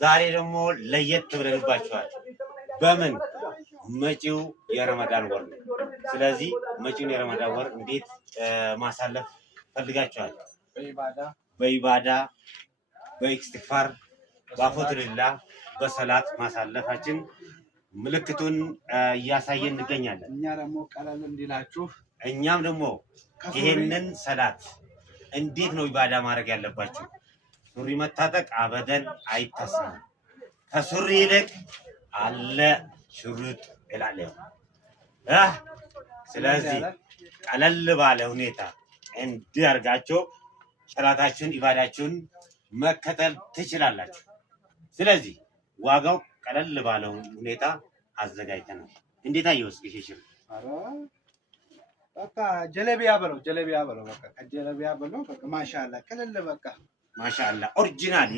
ዛሬ ደግሞ ለየት ብለንባችኋል። በምን መጪው የረመዳን ወር ነው። ስለዚህ መጪውን የረመዳን ወር እንዴት ማሳለፍ ፈልጋችኋል? በኢባዳ በኢስቲግፋር በአፎትልላ በሰላት ማሳለፋችን ምልክቱን እያሳየን እንገኛለን። እኛም ደግሞ ይሄንን ሰላት እንዴት ነው ኢባዳ ማድረግ ያለባችሁ? ሱሪ መታጠቅ አበደን አይታሰብም። ከሱሪ ይልቅ አለ ሽሩጥ ይላል። ስለዚህ ቀለል ባለ ሁኔታ እንዲያርጋችሁ ሰላታችሁን ኢባዳችሁን መከተል ትችላላችሁ። ስለዚህ ዋጋው ቀለል ባለ ሁኔታ አዘጋጅተናል። እንዴት አየው? እስኪ ሽሽር በቃ ጀለቢያ በለው በቃ ከጀለቢያ በለው በቃ ማሻአላ ቀለል በቃ ማሻአላ ኦሪጂናል